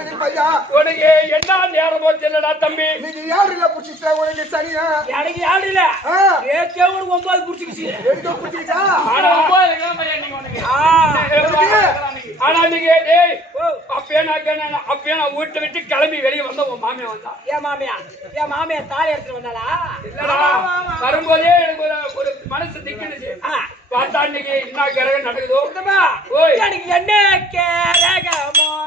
உனக்கு என்ன நேரமோ தெரியலடா தம்பி. நீங்க யாருல புடிச்சிட்டா உனக்கு சரியா? எனக்கு யாரு இல்ல. ஏக்கே ஒரு 9 புடிச்சிச்சு. எடுக்க புடிச்சிச்சா? ஆனா 9 கிராம் நீங்க உனக்கு. ஆனா நீங்க டேய் அப்பே நான் வீட்டை விட்டு கிளம்பி வெளியே வந்த உன் மாமியா வந்தா. ஏன் மாமியா தாலி எடுத்து வந்தாளா? இல்லடா வரும்போதே எனக்கு ஒரு மனசு திக்குனுச்சு. பார்த்தா இன்னைக்கு என்ன கிரகம் நடக்குதோ எனக்கு என்ன கேரகமோடா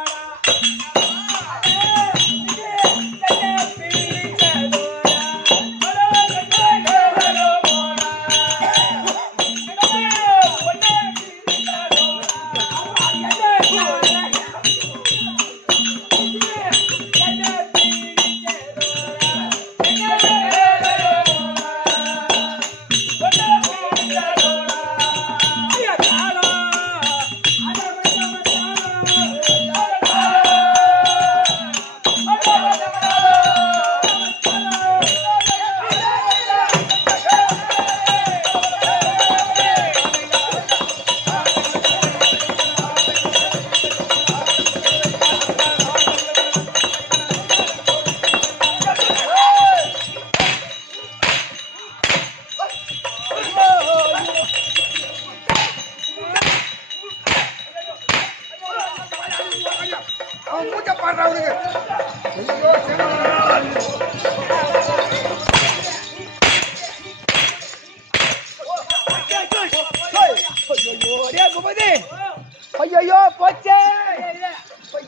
ஐயோ போச்சே.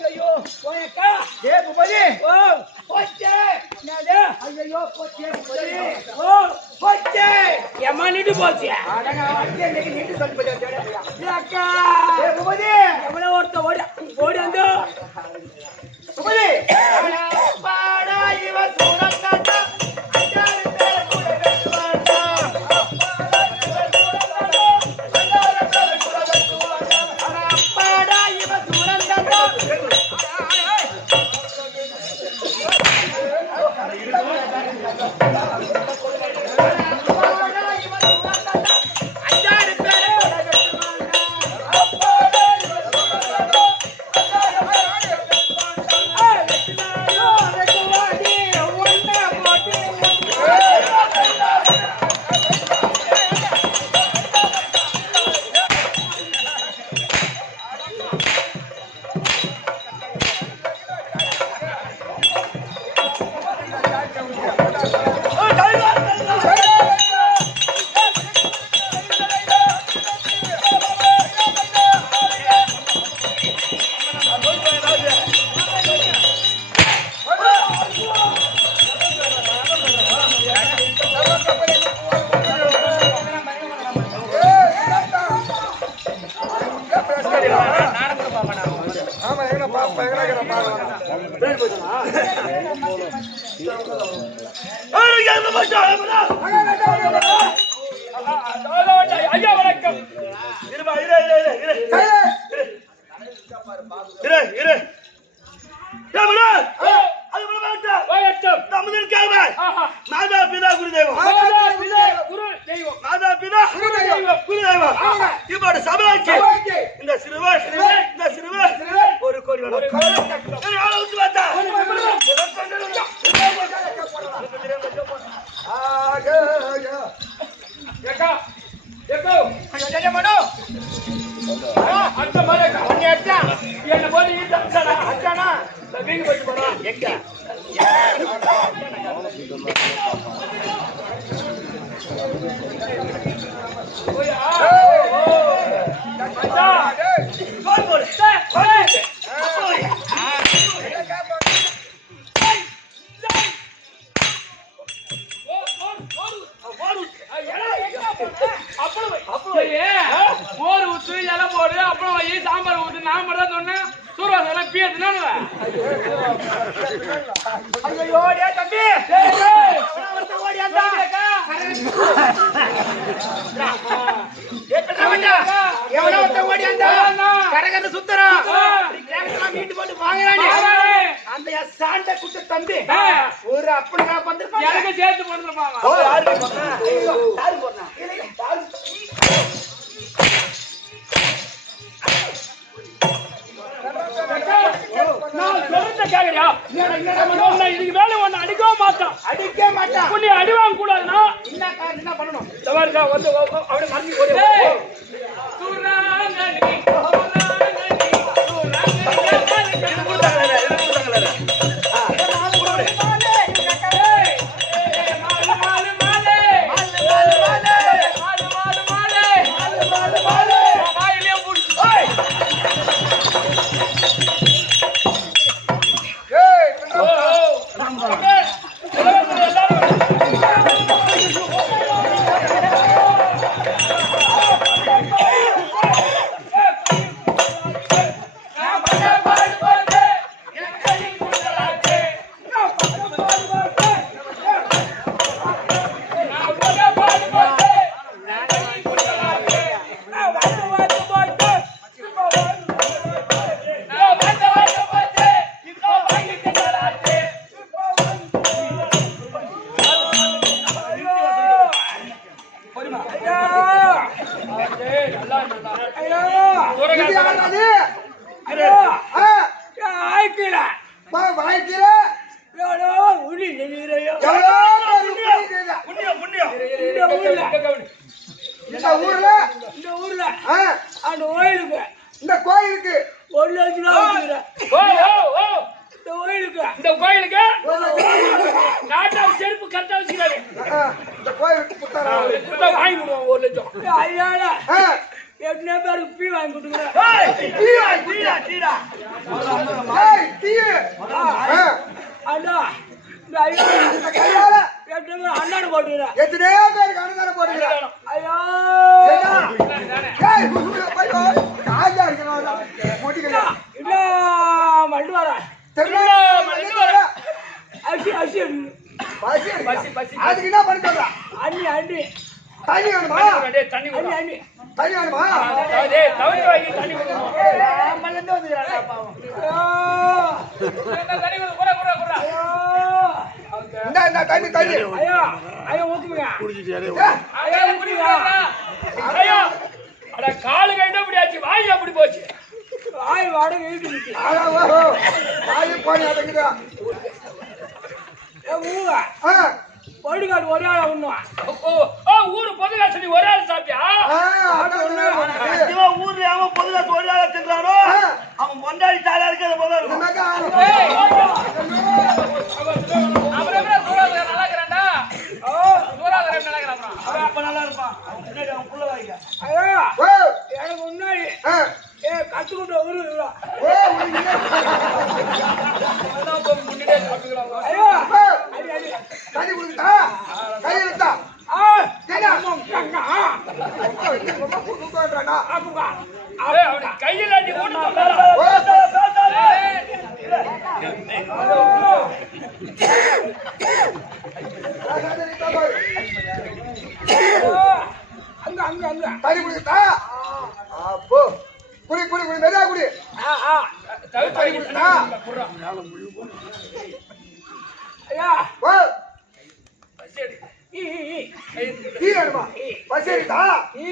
ஐயோ போயக்கா ஏ பூபதி போச்சே. என்னது? ஐயோ போச்சே பூபதி. போச்சே. ஏமா நின்னு போச்சு. அடங்க அக்கே நின்னு சொல்லி போச்சு. அக்கா ஏ பூபதி எவ்வளவு ஒருத்த ஓடி வந்து பூபதி பாடா இவ சூரக்காட்டா அஞ்சாறு பேர் கூட வெட்டுவாண்டா. பாடா இவ சூரக்காட்டா ஐயா வணக்கம். ஒரு கோடி என்ன போது அச்சானா வீங்க போயிட்டு போறான் எங்க மோர் ஊத்து இலை போடு அப்புறம் சாம்பார் ஊத்து நான் மட்டும் தான் சொன்னேன். சூரவாசம் பியதுனா ஐயோ டே தம்பி கரகர சுத்தரம் மீட்டு போட்டு வாங்குறானே அந்த சாண்ட குட்ட தம்பி ஒரு அப்படினா வந்திருப்பாங்க எனக்கு சேர்த்து போடுறப்பாங்க. யாரு போறா நான் சொல்றத கேக்குறியா? நான் இதுக்கு மேல உன்னை அடிக்கவே மாட்டான். அடிக்க மாட்டான். உன்னை அடி வாங்க கூடாதுன்னா என்ன பண்ணணும்? இந்த மாதிரி தான் வந்து அப்படியே மறந்து போய் இந்த ஊர்ல அந்த கோயிலுக்கு இந்த கோயிலுக்கு 1 லட்சம் ரூபாய். இந்த கோயிலுக்கு நாட்டா செருப்பு கரெக்டா வச்சுக்கிறாரு. இந்த கோயிலுக்கு வாங்கி கொடுவோம் 1 லட்சம். ஐயா எத்தனை பேருக்கு பீ வாங்கி கொடுக்குறேன். அண்ணா இந்த ஐயா அண்ணாடு போட்டுக்கிறேன். எத்தனை பேருக்கு அன்னதானம் போட்டுக்கிறேன். ஐயா மண்டு வர அதுக்கு என்ன பண்ணி சொல்ற? அண்ணி அண்ணி தண்ணி வேணுமா? தண்ணி அண்ணி தண்ணி வேணுமா? தவிர்த்து வாங்கி தண்ணி தண்ணி தண்ணி ஐயா ஐயா ஊத்துங்க ஐயா அட காலு கைட்ட அப்படி ஆச்சு வாய் அப்படி போச்சு வாய் வாடகை வீட்டு வாய் போனி அடங்குதா பொழுதுகாடு ஒரே ஆள் ஊரு பொதுகாசு நீ ஒரே ஆள் சாப்பிட்டியா? ஊர்ல அவன் பொதுகாசு ஒரே ஆள் தின்றானோ அவன் பொண்டாடி தாலா இருக்கிற போல இருக்கும். நல்லா இருப்பான் அவன் புள்ள வாய்க்க எனக்கு முன்னாடி கத்துக்கிட்ட ஊரு தண்ணி கொடுத்தா கையெழுத்தா கையில் அங்க அங்க அங்க தண்ணி கொடுத்தா அப்போ குடி குடி குடி மெதா குடி தண்ணி கொடுத்தா ஐயா ஓ டீ வேணுமா? பசிடா டீ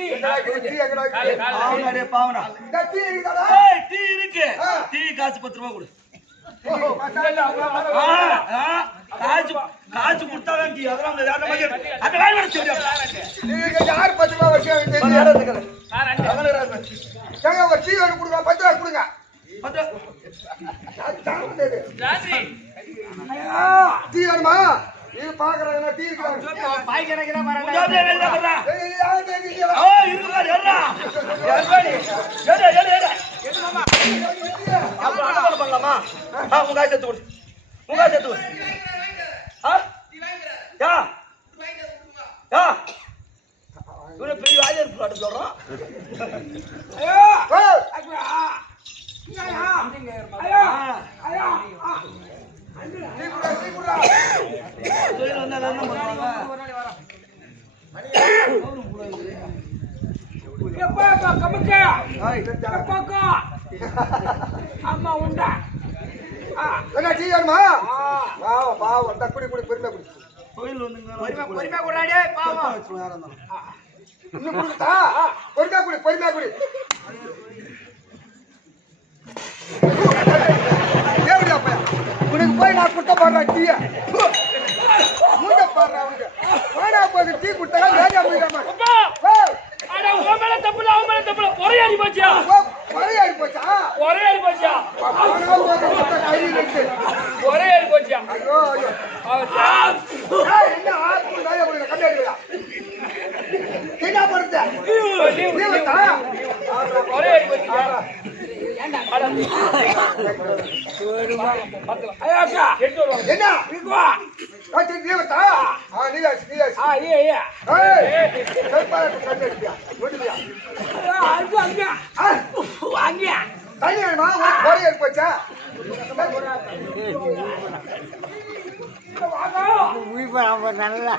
எங்கடா பாவனடே பாவனா டீ இருக்குடா. டீ இருக்கு. டீ காசு 10 ரூபாய் கொடு. காசு கொடுத்தாதான் டீ அதெல்லாம் அந்த யார மாதிரி அந்த வாய் வர சொல்லியா நீங்க யார் 10 ரூபாய் வச்சு தெரியாது. ஏங்க ஒரு டீ வேணும் கொடுங்க 10 ரூபாய் கொடுங்க. 10 டீ வேணுமா? இது பாக்குறாங்க டீ இருக்கு பாய் கணக்குல வரடா ஏய் யார் தேடிங்க ஓ இருக்குடா ஏறா ஏறு மாமா அப்ப அனுபவம் பண்ணலாமா உங்க காசு எடுத்து கொடு உங்க காசு எடுத்து கொடு யா யா இவனை பெரிய வாயில இருக்கு சொல்றோம் ஐயோ ஐயோ ஐயோ டீ குடா தொழில் வந்தா என்ன பண்ணுவாங்க எப்பா கமக்க எப்பா அம்மா உண்டா என்ன டீ வேணுமா? பாவம் பாவம் குடி குடி பெருமை குடி தொழில் வந்துங்க பொறுமையா குடாடே பாவம் இன்னும் குடுத்தா பொறுமையா குடி பொறுமையா குடி எப்படியா பையன் உனக்கு போய் நான் குட்ட போடுறேன் டீயா மூஞ்ச பாடுறேன் அவனுக்கு வேணா போய் டீ குட்டா வேணா போயிடாம அப்பா அட உன் மேல தப்புல அவன் மேல தப்புல பொறையாடி போச்சியா பொறையாடி போச்சா பொறையாடி போச்சியா பொறையாடி போச்சியா ஐயோ ஐயோ என்ன ஆத்து நாயா போய் கண்டாடிடா என்ன பண்ற நீ வந்தா பொறையாடி போச்சியா அட ஐயா எடுத்து வருவாங்க என்ன இங்கவா நீ வந்தா நீ ஐயா ஏய் செல்பால கண்டாடியா ஓடியா அங்க தண்ணி வேணுமா பொறையாடி போச்சா நல்லா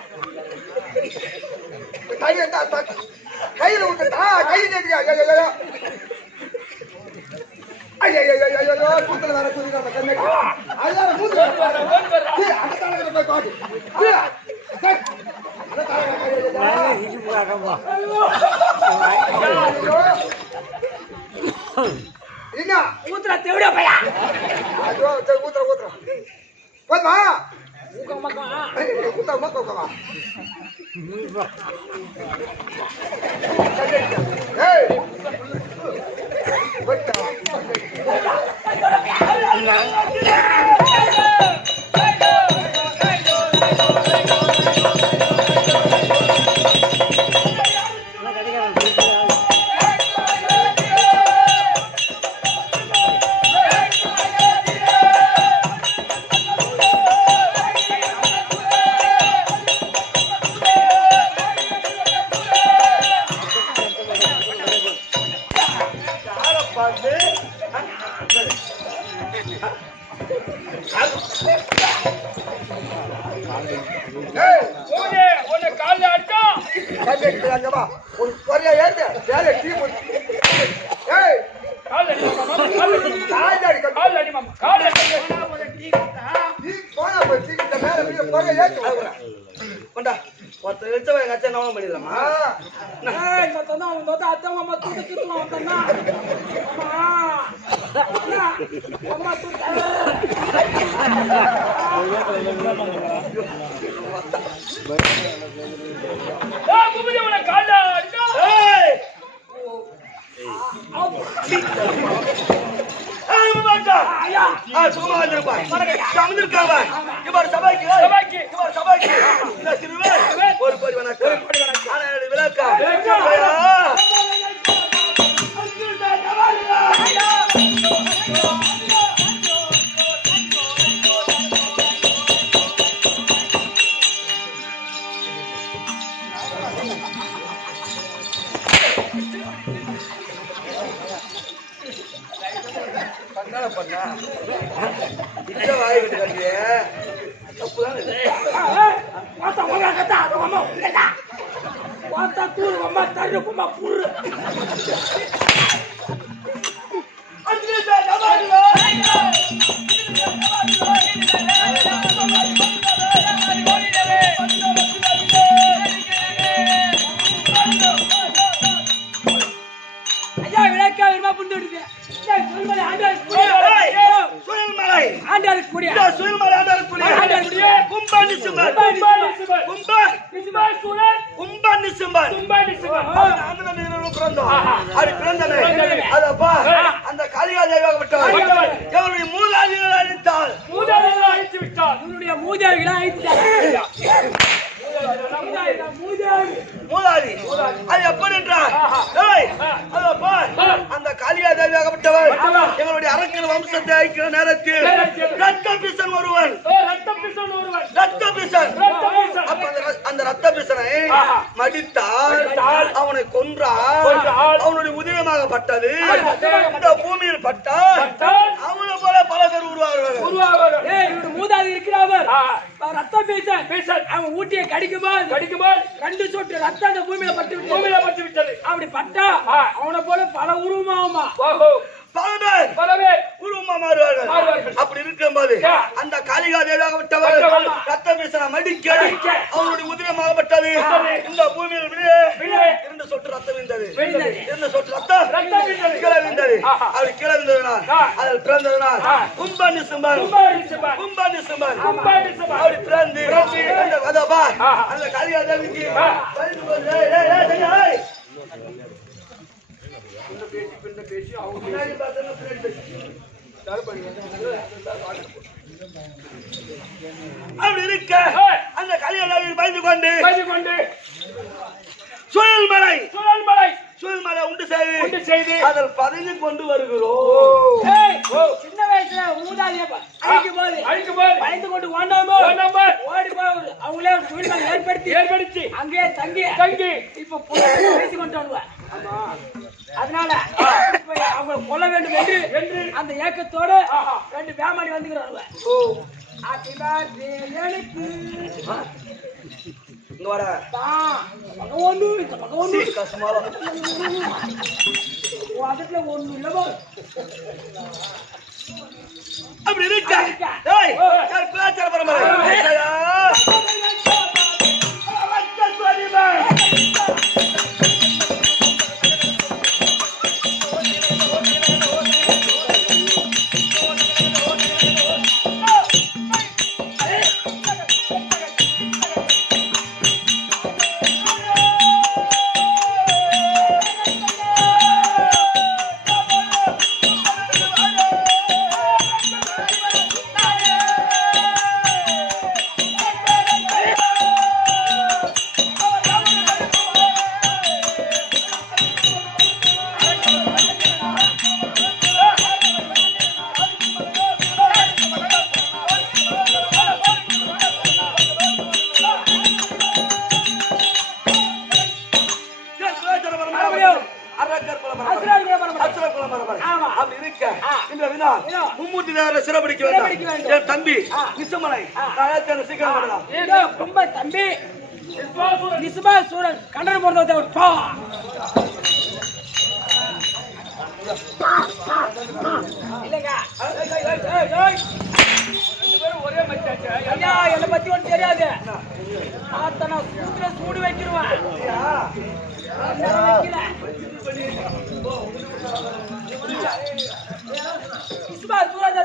கையில விட்டுட்டா கை கேட்டியா ஐயோ கூத்துல வேற கூதிக்காம கண்ணாடி அதெல்லாம் மூத்து அந்த தலைவரை போய் காட்டு என்ன ஊத்துறா தேவடியா பையா ஐயோ ஊத்துற போதுமா ஊக்க மக்கா ஊத்த மக்கா ஏய் வட்டா உன்னை கால்ல அடிச்சா கண்ணாடிங்கப்பா ஒரு பொறையா ஏத்து வேலை டீ போட்டு ஏய் கால்ல அடி மாமா கால்ல அடி மாமா கால்ல அடி நீ போனா போய் டீ இந்த மேல மீத பொறையா ஏத்து கொண்டா ஒருத்தர் எழுச்சவ எங்க அச்சா நவம் பண்ணிடலாமா ஏய் மத்தனா அவன் தோட்ட அத்தமா அம்மா தூட்டு தூட்டு வந்தனா அம்மா தூட்டு ஏய் குபுடி உன்னை கால்ல அடிச்சா ஏய் சும்மா வந்திருப்பா சமந்திருக்காங்க இவர் சபைக்கு இவர் சபைக்கு இந்த திருவே ஒரு கோடி வணக்கம் விளக்கா பண்ணா இந்த வாய் விட்டு கட்டிய தப்புதான் அந்த காளிகாதேவியாகப்பட்டவர் எவருடைய மூதாதிகளை அழித்தால் மூதாதி அது எப்படி என்றார் அந்த காளிகாதேவியாகப்பட்டவர் எங்களுடைய அரக்கன் வம்சத்தை அழிக்கிற நேரத்தில் ரத்த பிசன் ஒருவன் அந்த ரத்த பிசனை மடித்தால் அவனை கொன்றால் அவனுடைய உதயமாகப்பட்டது இந்த பூமியில் பட்டால் அவனை போல பல பேர் உருவார்கள். மூதாதி இருக்கிறவர் ரத்த பேசன் அவன் ஊட்டியை கடிக்கும்போது ரெண்டு சொட்டு ரத்தம் அந்த பூமியில பட்டு விட்டது. அப்படி பட்டா அவனை போல பல உருவமாகுமா பல பேர் சும்மா மாறுவார்கள். அப்படி இருக்கும்போது அந்த காளிகா தேவியாக விட்டவர் ரத்த வீசன மடிக்க அவருடைய உதிரமாகப்பட்டது. இந்த பூமியில் இரண்டு சொட்டு ரத்தம் இருந்தது. இரண்டு சொட்டு ரத்தம் கீழே விழுந்தது. அப்படி கீழே விழுந்ததுனால் அதில் பிறந்ததுனால் கும்பாணி சிம்பல் அப்படி பிறந்து அந்த கதபா அந்த காளிகா தேவிக்கு அப்படி இருக்க அந்த கலியாளர்கள் பயந்து கொண்டு சுழல்மலை உண்டு செய்து அதில் பதவி கொண்டு வருகிறோம். சின்ன வயசுல ஊதாதிய அழிக்கு போது பயந்து கொண்டு ஓடி போகுது. அவங்களே சுழல்மலை ஏற்படுத்தி அங்கேயே தங்கி இப்ப பேசி கொண்டு வருவேன். அதனால அவங்க கொல்ல வேண்டும் என்று அந்த ஏக்கத்தோடு ரெண்டு வேமாடி வந்துக்கிறாங்க. ஒண்ணு இல்லவோ அப்படி இருக்க சிறப்பிடிக்க வேண்டாம். என் தம்பி நிசமலை சீக்கிரம் வரலாம். ரொம்ப தம்பி நிசுபா சூரன் கண்டன போறது ஒரே மச்சாச்சு. என்னை பத்தி ஒண்ணு தெரியாது. சூடு வைக்கிறேன். நிசுபா சூரன்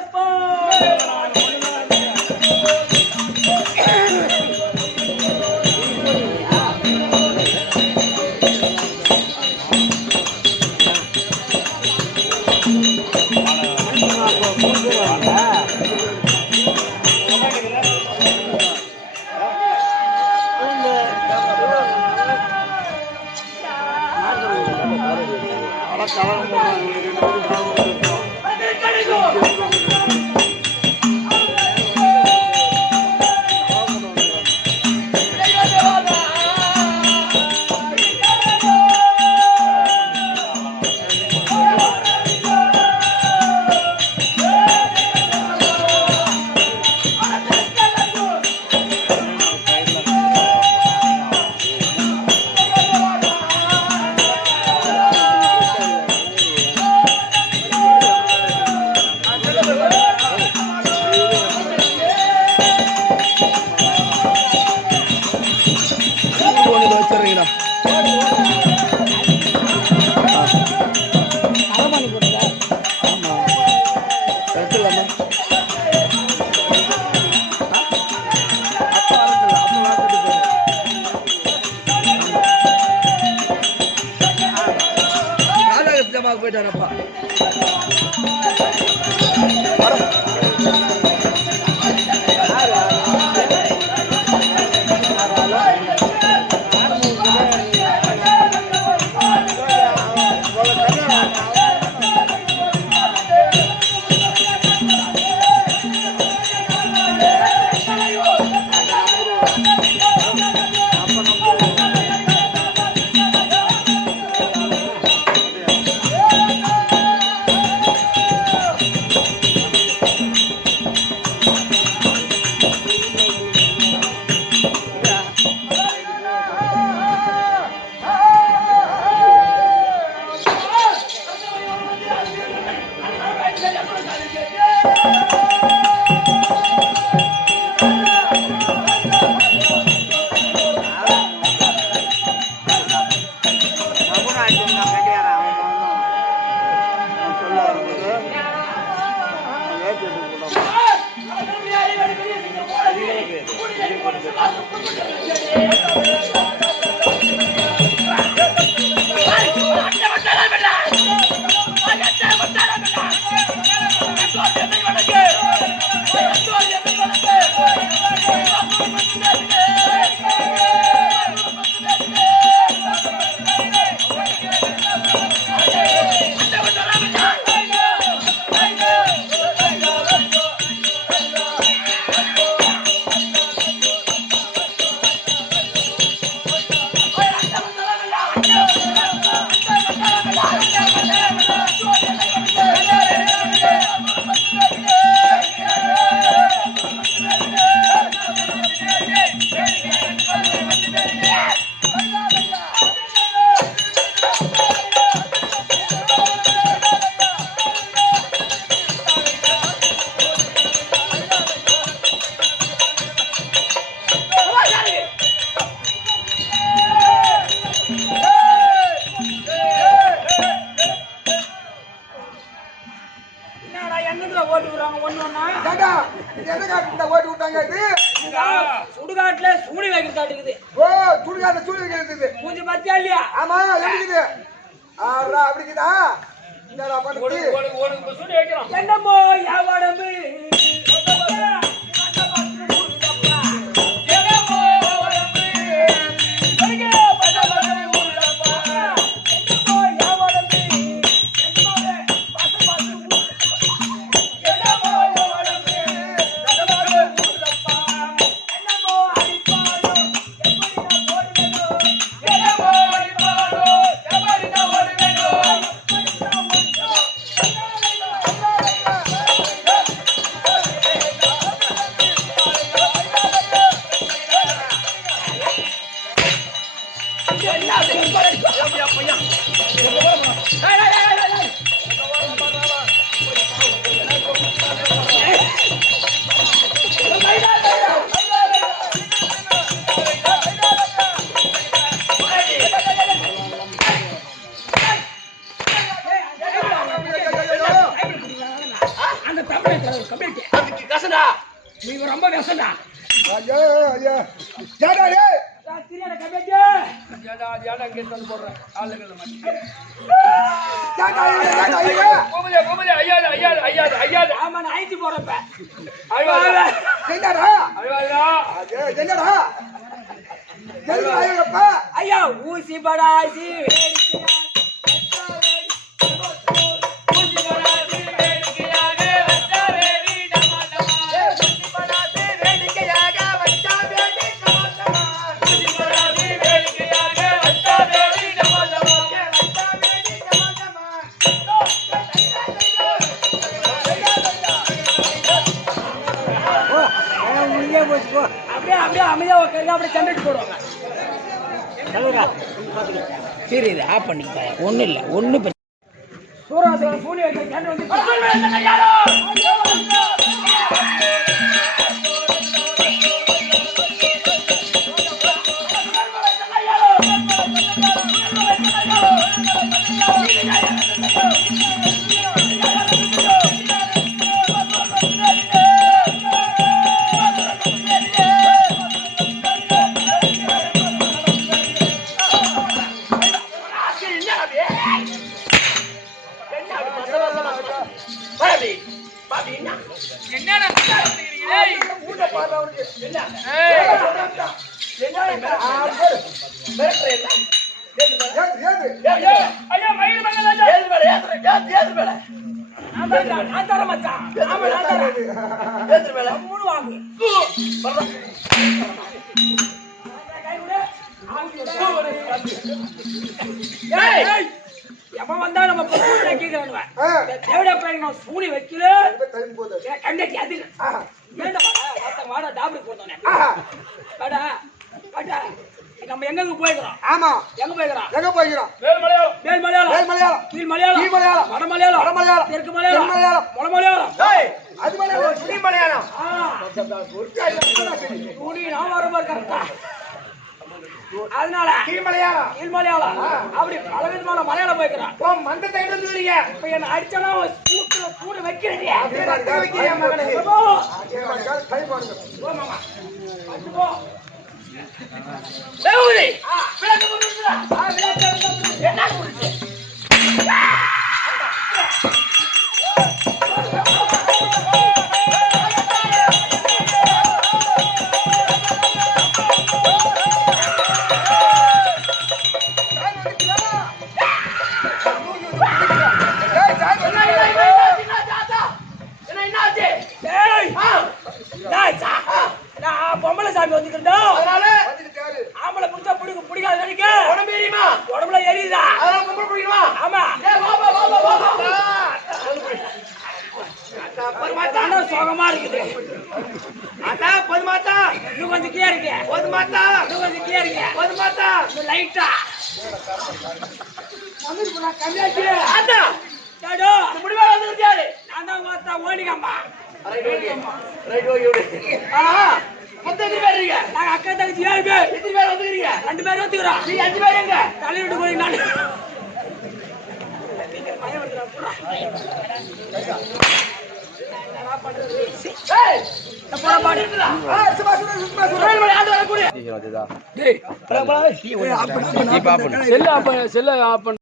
போயிட்டாரப்பா. தாண்டா, இது எதுக்காக இந்த ஓட்டு விட்டாங்க இது? சுடுகாட்டுல சூடி வைக்கிறதாட்டு இருக்குது. ஓ, சுடுகாட்டுல சூடு வைக்கிறது இது. மூஞ்சி பாத்தியா இல்லையா? ஆமா, எப்படிக்குது? ஆறா, அப்படிக்குதா? என்னடா பண்ணுது? என்னமோ யாவடம்பு அந்த தமிழ் கம்யூனிட்டி அதுக்கு கசடா நீ ரொம்ப கஷ்டம்டா. ஐயோ, ஐயோ. ஏடா, டேய். திரியாட கம்யூனிட்டி ஏடா, ஐயா. ஆமா நான் ஐத்தி போறப்ப என்னடா? ஐயோ, என்னடா? எதுக்கு ஐயப்பா? ஐயா ஊசி படாசி அப்படியே அப்படியே அமைதியா உட்காருங்க, அப்படியே சண்டைக்கு போடுவாங்க. சரி இது ஆஃப் பண்ணிக்க ஒன்றும் இல்லை ஒன்றும் சூராசன் கூலி வைக்க சண்டை வந்து நான் தர மச்சான் ஆமா நான் தரேன் மூணு வாங்கு எவன் வந்தா நம்ம கேட்கிறான் சூனி வைக்கல கண்டக்டி அது வாடா டாபுக்கு போட்டோன்னே வாடா வாடா நம்ம எங்க போயிருக்கிறோம் ஆமா, எங்க போயிருக்கிறோம் எங்க போகிறோம்? மேல் மலையாளம் மேல் மலையாளம், கீழ் மலையாளம், கீழ் மலையாளம், வட மலையாளம், வட மலையாளம், தெற்கு மலையாளம், தெற்கு மலையாளம், வட மலையாளம். அது மலையாளம், துணி மலையாளம். துணி நான் வர கரெக்டா அதனால கீழ் மலையாளம், கீழ் மலையாளம் அப்படி பல விதமான மலையாளம் போய்க்கிறான். ஓ மந்தத்தை எடுத்து வரீங்க. இப்ப என்ன அடிச்சனா சூட்டுல கூட வைக்கிறீங்க. அதே மாதிரி வைக்கிறீங்க மகனே. ஓ அதே மாதிரி கை பாருங்க. ஓ மாமா தேவூரி விளக்கம் கொடுக்குறா. என்ன கொடுத்து பொம்பளை சாமி வந்துக்கிட்டா அதனால ஆம்பளை பிடிச்சா பிடிக்காது நினைக்க உடம்பு எரியுமா உடம்புல எரியுதா அதனால பொம்பளை பிடிக்கணுமா ஆமா சோகமா இருக்குது அதான் பொது மாத்தா இன்னும் கொஞ்சம் கீழே இருக்கு பொது மாத்தா இன்னும் கொஞ்சம் கீழே இருக்கு பொது மாத்தா லைட்டா கம்மியாச்சு அதான் முடிவா வந்துருக்காரு நான் தான் மாத்தா ஓடிக்கம்மா மொத்தம் எத்தனை பேர் இருக்கீங்க? நாங்க அக்கா தங்கச்சி 7 பேர். எத்தனை பேர் வந்துக்கிறீங்க? 2 பேர் வந்துக்கிறோம். நீ 5 பேர் எங்க? தலையிட்டு போய் நான். ஏய், தப்பா பாடுறீங்களா? சும்மா ஆடு வர கூடி. டேய், செல்ல ஆப் பண்ணு.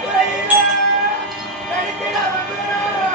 துறையிலே நடித்திட வந்துறான்